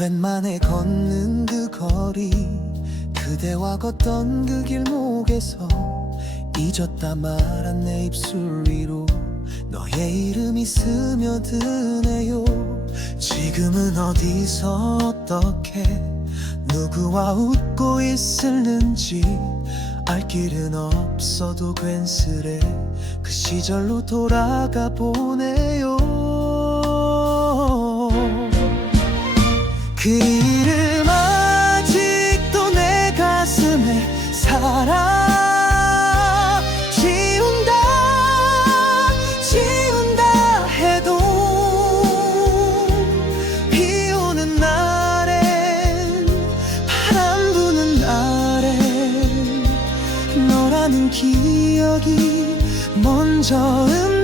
오랜만에 걷는 그 거리 그대와 걷던 그 길목에서 잊었다 말한 내 입술 위로 너의 이름이 스며드네요. 지금은 어디서 어떻게 누구와 웃고 있을는지 알 길은 없어도 괜스레 그 시절로 돌아가 보네요 그 이름 아직도 내 가슴에 살아 지운다 지운다 해도 비 오는 날엔 바람 부는 날엔 너라는 기억이 먼저 읍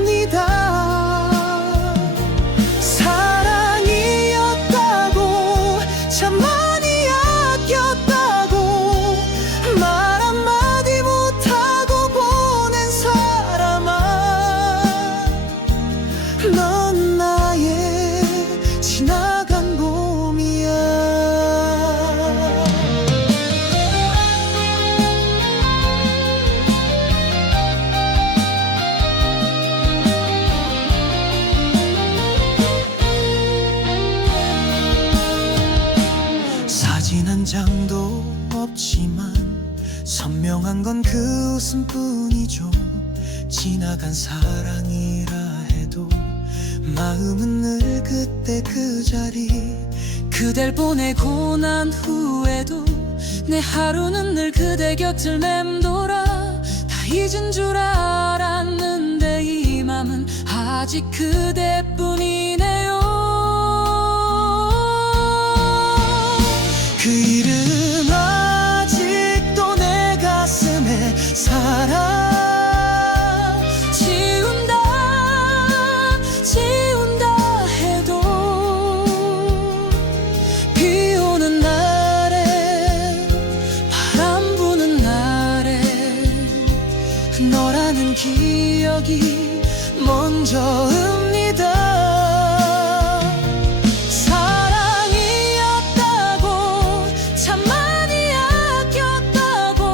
선명한 건 그 웃음뿐이죠. 지나간 사랑이라 해도 마음은 늘 그때 그 자리. 그댈 보내고 난 후에도 내 하루는 늘 그대 곁을 맴돌아. 다 잊은 줄 알았는데 이 맘은 아직 그대뿐 기억이 먼저 읍니다. 사랑이었다고 참 많이 아꼈다고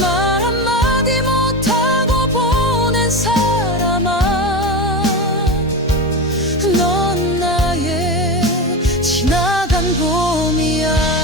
말 한마디 못하고 보낸 사람아. 넌 나의 지나간 봄이야